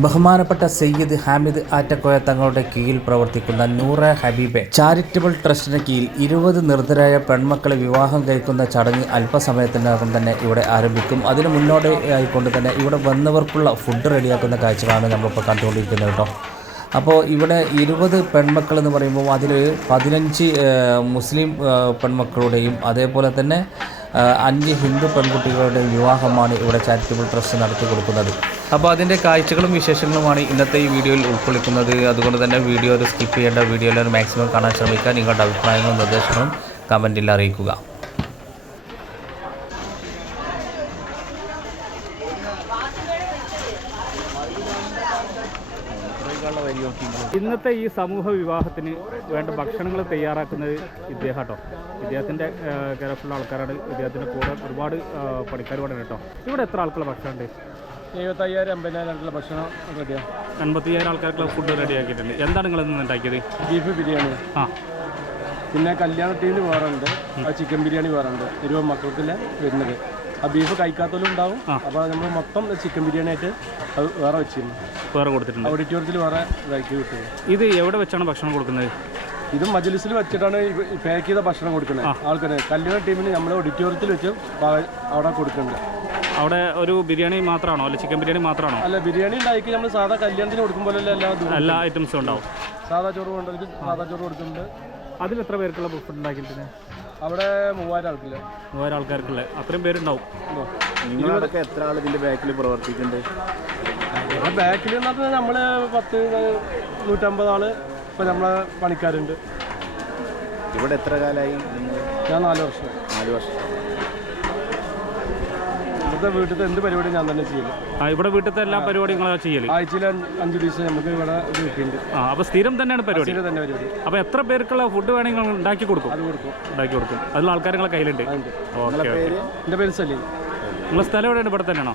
ബഹുമാനപ്പെട്ട സയ്യിദ് ഹാമിദ് ആറ്റക്കോയ തങ്ങളുടെ കീഴിൽ പ്രവർത്തിക്കുന്ന നൂറ ഹബീബെ ചാരിറ്റബിൾ ട്രസ്റ്റിന് കീഴിൽ ഇരുപത് നിർദ്ധരായ പെൺമക്കളെ വിവാഹം കഴിക്കുന്ന ചടങ്ങ് അല്പസമയത്തിനകം തന്നെ ഇവിടെ ആരംഭിക്കും. അതിന് മുന്നോടിയായിക്കൊണ്ട് തന്നെ ഇവിടെ വന്നവർക്കുള്ള ഫുഡ് റെഡിയാക്കുന്ന കാഴ്ചകളാണ് നമ്മളിപ്പോൾ കണ്ടുകൊണ്ടിരിക്കുന്നത് കേട്ടോ. അപ്പോൾ ഇവിടെ ഇരുപത് പെൺമക്കൾ എന്ന് പറയുമ്പോൾ അതിൽ പതിനഞ്ച് മുസ്ലിം പെൺമക്കളുടെയും അതേപോലെ തന്നെ അഞ്ച് ഹിന്ദു പെൺകുട്ടികളുടെ വിവാഹമാണ് ഇവിടെ ചാരിറ്റബിൾ ട്രസ്റ്റ് നടത്തി കൊടുക്കുന്നത്. അപ്പോൾ അതിന്റെ കാഴ്ചകളും വിശേഷങ്ങളുമാണ് ഇന്നത്തെ ഈ വീഡിയോയിൽ ഉൾക്കൊള്ളിക്കുന്നത്. അതുകൊണ്ട് തന്നെ വീഡിയോ ഒരു സ്കിപ്പ് ചെയ്യേണ്ട വീഡിയോയിൽ മാക്സിമം കാണാൻ ശ്രമിക്കുക നിങ്ങളുടെ അഭിപ്രായങ്ങളും നിർദ്ദേശങ്ങളും കമന്റിൽ അറിയിക്കുക. ഇന്നത്തെ ഈ സമൂഹ വിവാഹത്തിന് വേണ്ട ഭക്ഷണങ്ങൾ തയ്യാറാക്കുന്നത് ഇദ്ദേഹം കേട്ടോ ഇദ്ദേഹത്തിന്റെ കെയർഫുള്ള ആൾക്കാരാണ്. ഇദ്ദേഹത്തിന്റെ കൂടെ ഒരുപാട് പണിക്കാർ ഇവിടെ കേട്ടോ. ഇവിടെ എത്ര ആൾക്കുള്ള ഭക്ഷണം ഉണ്ട് എഴുപത്തയ്യായിരം അമ്പതിനായിരം ഭക്ഷണം റെഡിയാണ് എൺപത്തിയ്യായിരം ആൾക്കാർക്കുള്ള ഫുഡ് റെഡിയാക്കിയിട്ടുണ്ട്. എന്താണ് നിങ്ങൾ ഇന്ന് ഉണ്ടാക്കിയത്? ബീഫ് ബിരിയാണി. ആ. പിന്നെ കല്യാണത്തിന് വേറെ ഉണ്ട്. ചിക്കൻ ബിരിയാണി വേറെ ഉണ്ട്. ഇരുപത് മക്കൾക്കില്ല വരുന്നത്. ബീഫ് കഴിക്കാത്തവരും ഉണ്ടാവും അപ്പോൾ നമ്മൾ മൊത്തം ചിക്കൻ ബിരിയാണി ആയിട്ട് അത് വേറെ വെച്ചിരുന്നു. വേറെ കൊടുത്തിട്ടുണ്ട്. ഓഡിറ്റോറിയത്തിൽ വേറെ ഇതാക്കി വിട്ടു. ഇത് എവിടെ വെച്ചാണ് ഭക്ഷണം കൊടുക്കുന്നത്? ഇത് മജലിസിൽ വെച്ചിട്ടാണ് പാക്ക് ചെയ്ത ഭക്ഷണം കൊടുക്കുന്നത്. ആൾക്കാരെ കല്യാണ ടീമിന് നമ്മൾ ഓഡിറ്റോറിയത്തിൽ വെച്ച് അവിടെ കൊടുക്കുന്നുണ്ട്. അവിടെ ഒരു ബിരിയാണി മാത്രമാണോ? അല്ല ചിക്കൻ ബിരിയാണി മാത്രമാണോ? അല്ല ബിരിയാണി ഉണ്ടാക്കി നമ്മൾ സാധാ കല്യാണത്തിന് കൊടുക്കുമ്പോൾ എല്ലാ ഐറ്റംസും ഉണ്ടാവും. സാധാ ചോറ് കൊണ്ടുവന്നിട്ട് സാധാ ചോറ് കൊടുക്കുന്നുണ്ട്. അതിൽ എത്ര പേർക്കുള്ള ഫുഡ് ഉണ്ടാക്കിയിട്ടുണ്ട്? അവിടെ മൂവായിരം ആൾക്കില്ല? മൂവായിരം ആൾക്കാർക്കുള്ള. അത്രയും പേരുണ്ടാവും. നിങ്ങളടക്കം എത്ര ആൾ ഇതിന്റെ ബാക്കിൽ പ്രവർത്തിക്കുന്നുണ്ട്? ബാക്കിൽ പറഞ്ഞാൽ നമ്മൾ പത്ത് നൂറ്റമ്പത് ആൾ ഇപ്പൊ നമ്മളെ പണിക്കാരുണ്ട്. ഇവിടെ എത്ര കാലമായി ഞാൻ നാല് വർഷം. നാല് വർഷം. ഇവിടുത്തെ വീട്ടിലത്തെ എന്ത് പരിപാടിയും ഞാൻ തന്നെ ചെയ്യും. ആ ഇവിടെ വീട്ടിലത്തെ എല്ലാ പരിപാടിയും നിങ്ങൾ ചെയ്യൽ? ആഴ്ചയിൽ അഞ്ച് ദിവസം നമുക്ക് ഇവിടെ ഇത് ആ അപ്പോൾ സ്ഥിരം തന്നെയാണ് പരിപാടി? തന്നെ പരിപാടി. അപ്പോൾ എത്ര പേർക്കുള്ള ഫുഡ് വേണമെങ്കിൽ നിങ്ങൾ ഉണ്ടാക്കി കൊടുക്കും? അത് കൊടുക്കും. ഉണ്ടാക്കി കൊടുക്കും. അതിലുള്ള ആൾക്കാർ നിങ്ങളെ കയ്യിലുണ്ട് ഓക്കെ ഓക്കെ. എന്റെ പേര് സലീം. നിങ്ങളെ സ്ഥലം എവിടെയാണ്? ഇവിടെ തന്നെയാണോ?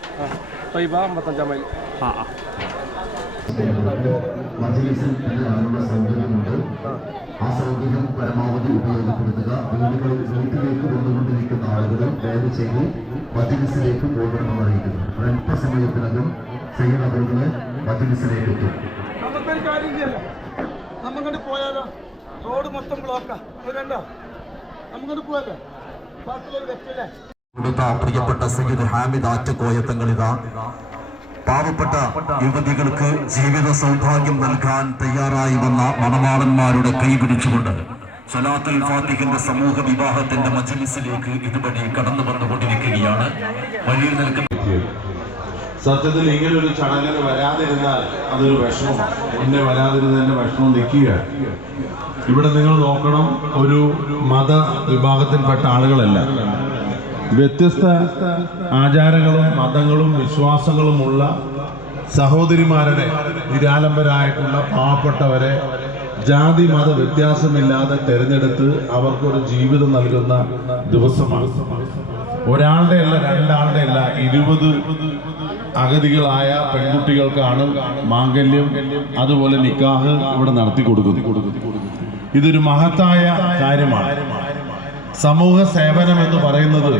തൈബ അമ്പത്തഞ്ചാം മൈൽ. ആ ആ. മജ്ലിസിൽ അതിനുള്ള സൗകര്യമുണ്ട് ആ സൗകര്യം പരമാവധി ഉപയോഗപ്പെടുത്തുക. വീടുകളിൽ വീട്ടിലേക്ക് വന്നുകൊണ്ടിരിക്കുന്ന ആളുകൾ ദയവ് ചെയ്ത് മജ്ലിസിലേക്ക് പോകണമെന്ന് അറിയിക്കുന്നു അല്പസമയത്തിനകം സയ്യിദ് അവരുടെ മജിലിസിലേക്ക് എത്തും. നമുക്കൊരു കാര്യം ചെയ്യല്ലോ നമുക്കങ്ങോട്ട് പോയാലോ? റോഡ് മൊത്തം ബ്ലോക്കാ കണ്ടോ? നമുക്കങ്ങോട്ട് പോയാലോ? ബാക്കിയുള്ളൊരു വ്യക്തിയല്ലേ ഇവിടുത്തെ പ്രിയപ്പെട്ട സയ്യിദ് ഹാമിദ് ആറ്റക്കോയ തങ്ങളിതാ പാവപ്പെട്ട യുവതികൾക്ക് ജീവിത സൗഭാഗ്യം നൽകാൻ തയ്യാറായി വന്ന മണമാളന്മാരുടെ കൈപിടിച്ചുകൊണ്ട് സലാത്തുൽ ഫാത്തിഹിന്റെ സമൂഹ വിവാഹത്തിന്റെ മജ്ലിസിലേക്ക് ഇതുവഴി കടന്നു വന്നുകൊണ്ടിരിക്കുകയാണ്. വഴിയിൽ നിൽക്കുന്ന സത്യത്തിൽ ഇങ്ങനൊരു ചടങ്ങിന് വരാതിരുന്നാൽ അതൊരു വിഷമമാണ് എന്നെ വരാതിരുന്നതിന്റെ വിഷമം നിൽക്കുക. ഇവിടെ നിങ്ങൾ നോക്കണം ഒരു മത വിഭാഗത്തിൽപ്പെട്ട ആളുകളല്ല. വ്യത്യസ്ത ആചാരങ്ങളും മതങ്ങളും വിശ്വാസങ്ങളുമുള്ള സഹോദരിമാരുടെ നിരാലംബരായിട്ടുള്ള പാവപ്പെട്ടവരെ ജാതി മത വ്യത്യാസമില്ലാതെ തെരഞ്ഞെടുത്ത് അവർക്കൊരു ജീവിതം നൽകുന്ന ദിവസമാണ്. ഒരാളുടെ അല്ല രണ്ടാളുടെ അല്ല ഇരുപത് അഗതികളായ പെൺകുട്ടികൾക്കാണ് മാംഗല്യം അതുപോലെ നിക്കാഹ് ഇവിടെ നടത്തി കൊടുക്കുന്നു ഇതൊരു മഹത്തായ കാര്യമാണ്. സമൂഹ സേവനം എന്ന് പറയുന്നത്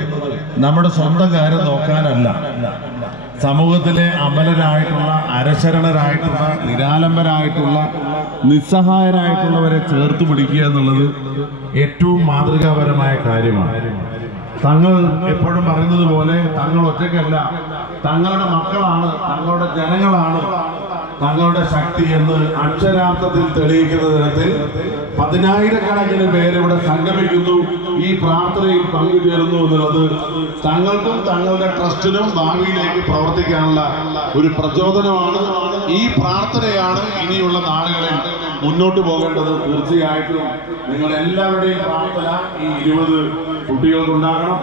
നമ്മുടെ സ്വന്തം കാര്യം നോക്കാനല്ല. സമൂഹത്തിലെ അമലരായിട്ടുള്ള അരശരണരായിട്ടുള്ള നിരാലംബരായിട്ടുള്ള നിസ്സഹായരായിട്ടുള്ളവരെ ചേർത്ത് പിടിക്കുക എന്നുള്ളത് ഏറ്റവും മാതൃകാപരമായ കാര്യമാണ്. തങ്ങൾ എപ്പോഴും പറയുന്നത് പോലെ തങ്ങൾ ഒറ്റയ്ക്കല്ല. തങ്ങളുടെ മക്കളാണ് തങ്ങളുടെ ജനങ്ങളാണ് തങ്ങളുടെ ശക്തി എന്ന് അക്ഷരാർത്ഥത്തിൽ തെളിയിക്കുന്ന തരത്തിൽ പതിനായിരക്കണക്കിന് പേരിവിടെ സംഗമിക്കുന്നു. ഈ പ്രാർത്ഥനയിൽ പങ്കുചേരുന്നു എന്നുള്ളത് തങ്ങൾക്കും തങ്ങളുടെ ട്രസ്റ്റിനും ഭാവിയിലേക്ക് പ്രവർത്തിക്കാനുള്ള ഒരു പ്രചോദനമാണ്. ഈ പ്രാർത്ഥനയാണ് ഇനിയുള്ള നാളുകളിൽ മുന്നോട്ട് പോകേണ്ടത്. തീർച്ചയായിട്ടും നിങ്ങൾ എല്ലാവരുടെയും പ്രാർത്ഥന ഈ ഇരുപത് കുട്ടികൾക്കുണ്ടാകണം.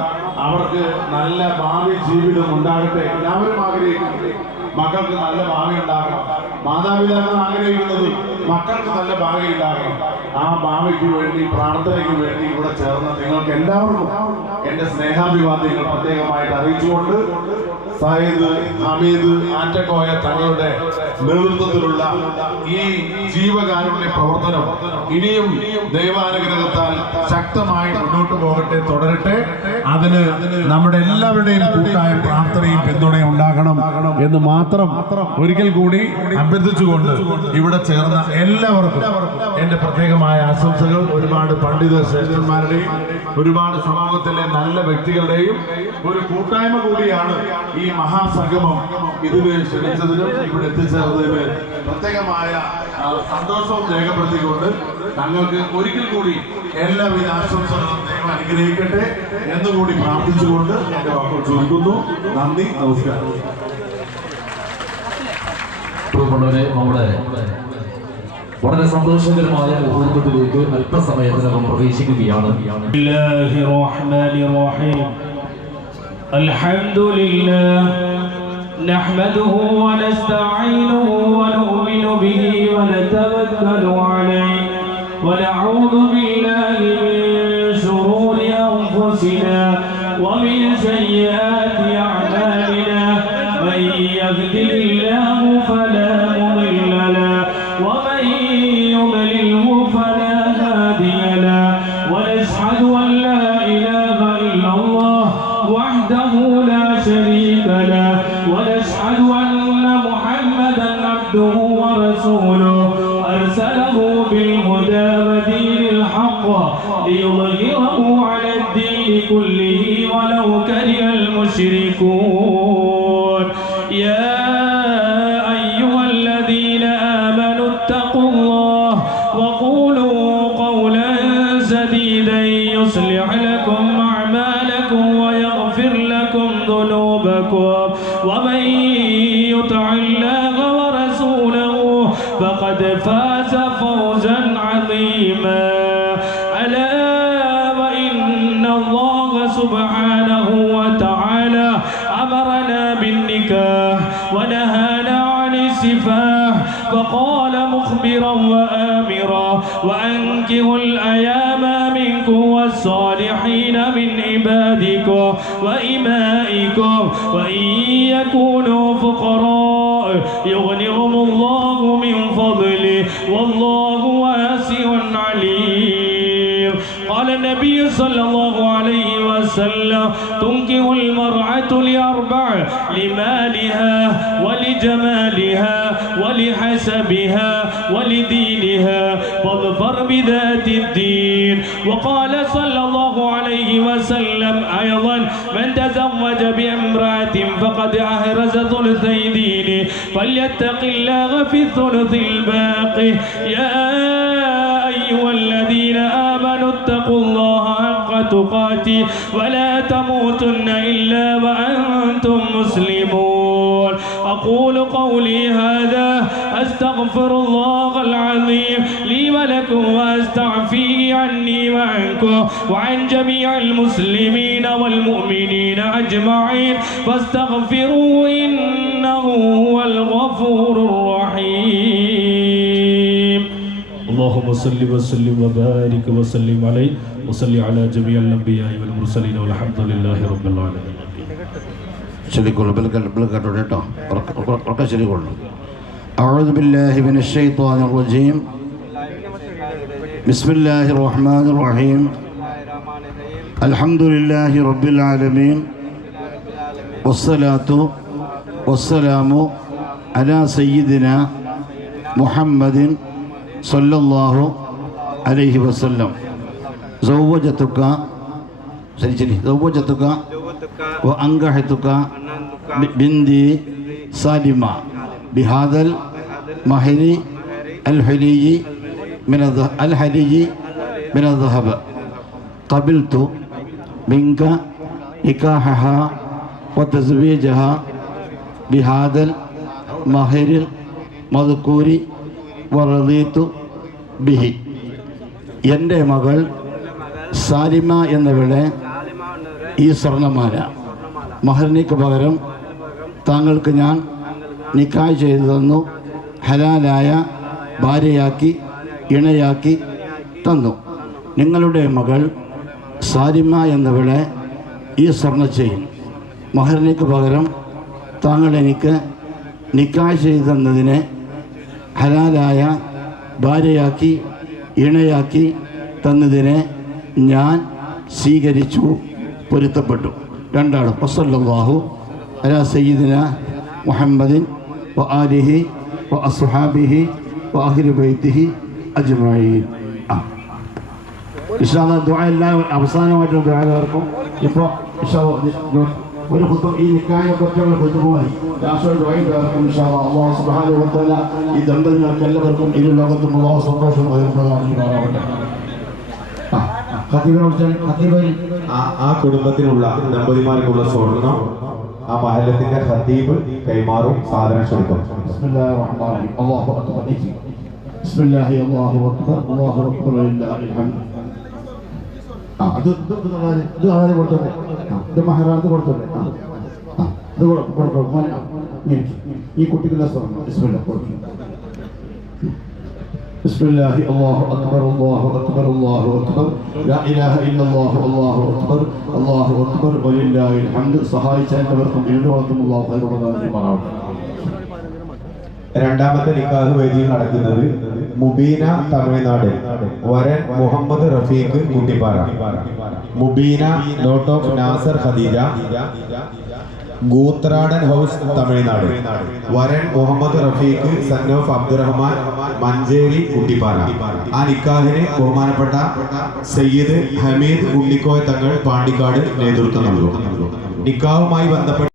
അവർക്ക് നല്ല ഭാവി ജീവിതം ഉണ്ടാകട്ടെ. എല്ലാവരും ആഗ്രഹിക്കുന്നു മക്കൾക്ക് നല്ല ഭാവി ഉണ്ടാകണം. മാതാപിതാക്കൾ ആഗ്രഹിക്കുന്നത് മക്കൾക്ക് നല്ല ഭാവി ഉണ്ടാകണം ആ ഭാവിക്ക് വേണ്ടി പ്രാർത്ഥനയ്ക്ക് വേണ്ടി ഇവിടെ ചേർന്ന നിങ്ങൾക്ക് എല്ലാവർക്കും എന്റെ സ്നേഹാഭിവാദ്യങ്ങൾ പ്രത്യേകമായിട്ട് അറിയിച്ചുകൊണ്ട് സയ്യിദ് ഹമീദ് ആറ്റക്കോയ തങ്ങളുടെ നേതൃത്വത്തിലുള്ള ഈ ജീവകാരുണ്യ പ്രവർത്തനം ഇനിയും ദൈവാനുഗ്രഹത്താൽ ശക്തമായി മുന്നോട്ട് പോകട്ടെ തുടരട്ടെ. അതിന് നമ്മുടെ എല്ലാവരുടെയും കൂട്ടായ പ്രാർത്ഥനയും പിന്തുണയും ഉണ്ടാകണം എന്ന് മാത്രം ഒരിക്കൽ കൂടി അഭ്യർത്ഥിച്ചുകൊണ്ട് ഇവിടെ ചേർന്ന എല്ലാവർക്കും എന്റെ പ്രത്യേകമായ ആശംസകൾ. ഒരുപാട് പണ്ഡിത ശ്രേഷ്ഠന്മാരുടെയും ഒരുപാട് സമൂഹത്തിലെ നല്ല വ്യക്തികളുടെയും ഒരു കൂട്ടായ്മ കൂടിയാണ് ഈ മഹാസംഗമം ഇതിന് ക്ഷണിച്ചതിനും ഇവിടെ എത്തിച്ചേർന്നതിന് പ്രത്യേകമായ ആ, സന്തോഷവും രേഖപ്പെടുത്തിക്കൊണ്ട് തങ്ങൾക്ക് ഒരിക്കൽ കൂടി എല്ലാവിധ ആശംസകളും ദൈവം അനുഗ്രഹിക്കട്ടെ എന്നുകൂടി പ്രാർത്ഥിച്ചുകൊണ്ട് എന്റെ വാക്കുകൾ ചുരുക്കുന്നു നന്ദി നമസ്കാരം പ്രിയപ്പെട്ടവരെ നമ്മുടെ വളരെ സന്തോഷകരമായ മുഹൂർത്തത്തിലേക്ക് അല്പസമയത്തിനകം പ്രവേശിക്കുകയാണ് الله الرحمن الرحيم الحمد لله نحمده ونستعينه ونؤمن به ونتوكل عليه ونعوذ بالله ورسوله أرسله بالهدى ودين الحق ليظهره على الدين كله ولو كره المشركون. فاز فوزا عظيما. ألا وإن الله سبحانه وتعالى أمرنا بالنكاح ونهانا عن السفاح فقال مخبرا وآمرا وأنكهوا الأيام منكم والصالحين من عبادكم وإمائكم وإن يكونوا فقراء يغنهم الله من فضله والله واسع عليم. قال النبي صلى الله عليه وسلم تنكه المرأة لأربع لمالها ولجمالها ولحسبها ولدينها فاظفر بذات الدين. وقال صلى الله عليه وسلم أيضا من تزوج بامرأة فقد أهرز ثلثي دينه فليتق الله في الثلث الباقي. يا أيها الذين آمنوا اتقوا الله حق تقاته ولا تموتن إلا وأنتم مسلمون. أقول قولي هذا أستغفر الله العظيم. لي ولكم وأستعفيه عني وعنكم وعن جميع المسلمين والمؤمنين أجمعين. فاستغفروه إنه هو الغفور الرحيم. اللهم صل وسلم وبارك وسلم عليه وصل على جميع الأنبياء والمرسلين والحمد لله رب العالمين. ശരിക്കുള്ളൂ ബിൽക്കട്ടോ കേട്ടോ ഉറക്കെ ശരിക്കുള്ളൂ أعوذ بالله من الشيطان الرجيم بسم الله الرحمن الرحيم الحمد لله رب العالمين والصلاة والسلام على سيدنا محمد صلى الله عليه وسلم زوجتك ശരി ശരി زوجتك وأنكحتك بنتي سالمة بهذا المهر الحلي من الذهب الحلي من الذهب قبلت منك نكاحها وتزويجها بهذا المهر المذكور ورضيت به എൻ്റെ മകൾ സാലിമ എന്നവളെ ഈ സ്വർണ്ണമാല മഹറിനിക്ക് പകരം താങ്കൾക്ക് ഞാൻ നിക്കായ് ചെയ്തു തന്നു ഹലാലായ ഭാര്യയാക്കി ഇണയാക്കി തന്നു. നിങ്ങളുടെ മകൾ സാരിമ എന്നവളെ ഈ സ്വർണ ചെയ്യും. മഹറിനേക്ക് പകരം താങ്കൾ എനിക്ക് നിക്കായ് ചെയ്തു തന്നതിനെ ഹലാലായ ഭാര്യയാക്കി ഇണയാക്കി തന്നതിനെ ഞാൻ സ്വീകരിച്ചു പൊരുത്തപ്പെട്ടു. രണ്ടാളും. വസല്ലാഹു സയ്യിദിന മുഹമ്മദിൻ ആലിഹി അസ്ഹാബിഹി വ അഹ്ലി ബൈത്തിഹി അജ്മഈൻ ആ ഇൻഷാല്ലാ ദുആ എല്ലാം അവസാനമായിട്ട് ദുആകർക്കും ഇപ്പോൾ ഒരു കുത്തും ഈ നിക്കായെ പറ്റിയുള്ള കുത്തുമായി തആല ഈ ദമ്പതികൾക്ക് എല്ലാവർക്കും ഇരു ലോകത്തും അല്ലാഹു സന്തോഷം പകരുന്നതാകട്ടെ ആ കുടുംബത്തിനുള്ള ദമ്പതിമാർക്കുള്ള സ്വർണം ആ മഹലത്തിന്റെ ഹദീബ് കൈമാറും സാധനം കൊടുക്കും ഈ കുട്ടികളുടെ സ്വർണം കൊടുക്കും. بسم الله الله أكبر الله أكبر الله أكبر لا إله إلا الله الله أكبر الله أكبر ولله الحمد സഹായിച്ച എല്ലാവർക്കും എല്ലാവർക്കും അള്ളാഹു ഖൈറുമാറാവട്ടെ രണ്ടാമത്തെ നിക്കാഹ് വേദി നടക്കുന്നത് മുബീന തമിഴ്നാട്. വരൻ Muhammad Rafeeq Kuttippara. Mubeena dot of Nasar Khadeeja. Goothradan house Tamil Nadu. വരൻ മുഹമ്മദ് റഫീഖ് സൺ ഓഫ് അബ്ദുറഹ്മാൻ മഞ്ചേരി കുട്ടിപ്പാറ. ആ നിക്കാഹിന് ബഹുമാനപ്പെട്ട സയ്യിദ് ഹമീദ് ഉണ്ണിക്കോയ തങ്ങൾ പാണ്ടിക്കാട് നേതൃത്വം നൽകും. നിക്കാഹുമായി ബന്ധപ്പെട്ട